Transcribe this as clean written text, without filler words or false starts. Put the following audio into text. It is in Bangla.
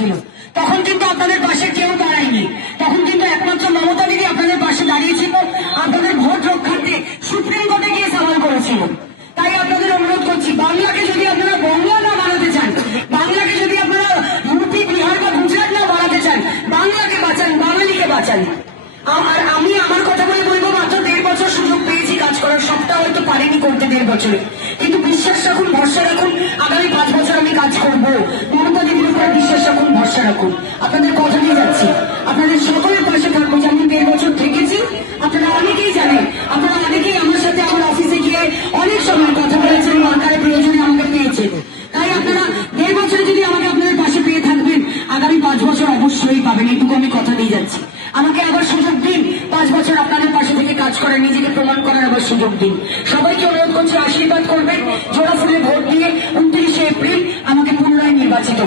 হয়েছিল, তখন কিন্তু আপনাদের পাশে কেউ দাঁড়ায়নি। তখন কিন্তু একমাত্র মমতা দিদি আপনাদের পাশে দাঁড়িয়েছিল, আপনাদের ভোট রক্ষার্থে সুপ্রিম কোর্টে গিয়ে সওয়াল করেছিল। তাই আপনাদের অনুরোধ করছি, বাংলাকে যদি আপনারা বাংলা না বানাতে চান, বাংলাকে যদি আপনারা ইউপি, বিহার বা গুজরাট না বানাতে চান, বাংলাকে বাঁচান, বাঙালিকে বাঁচান। আর আমি আমার কথা বলে বলবো, মাত্র 1.5 বছর সুযোগ পেয়েছি কাজ করার, সবটা হয়তো পারিনি করতে 1.5 বছরে, কিন্তু বিশ্বাস রাখুন, ভরসা রাখুন, আগামী 5 বছর আমি কাজ করবো। মমতা দিদির উপরে বিশ্বাস রাখুন, ভরসা রাখুন। আপনাদের কথা নিয়ে যাচ্ছি, আপনাদের সকলের পাশে থাকবো। যে আমি 1.5 বছর থেকেছি, আপনারা অনেকেই জানেন, আপনারা অনেকেই আমার সাথে আমার অফিসে গিয়ে অনেক সময় কথা বলেছেন, দরকারে প্রয়োজনে আমাকে পেয়েছেন। তাই আপনারা 1.5 বছরে যদি আমাকে আপনাদের পাশে পেয়ে থাকবেন, আগামী 5 বছর অবশ্যই পাবেন, এটুকু আমি কথা দিয়ে যাচ্ছি। আমাকে আবার সুযোগ দিন, 5 বছর আপনাদের পাশে থেকে কাজ করার, নিজেকে প্রমাণ করার আবার সুযোগ দিন। সবাইকে অনুরোধ করছি, আশীর্বাদ করবেন, জোড়া ফুলে ভোট দিয়ে 29 এপ্রিল আমাকে পুনরায় নির্বাচিত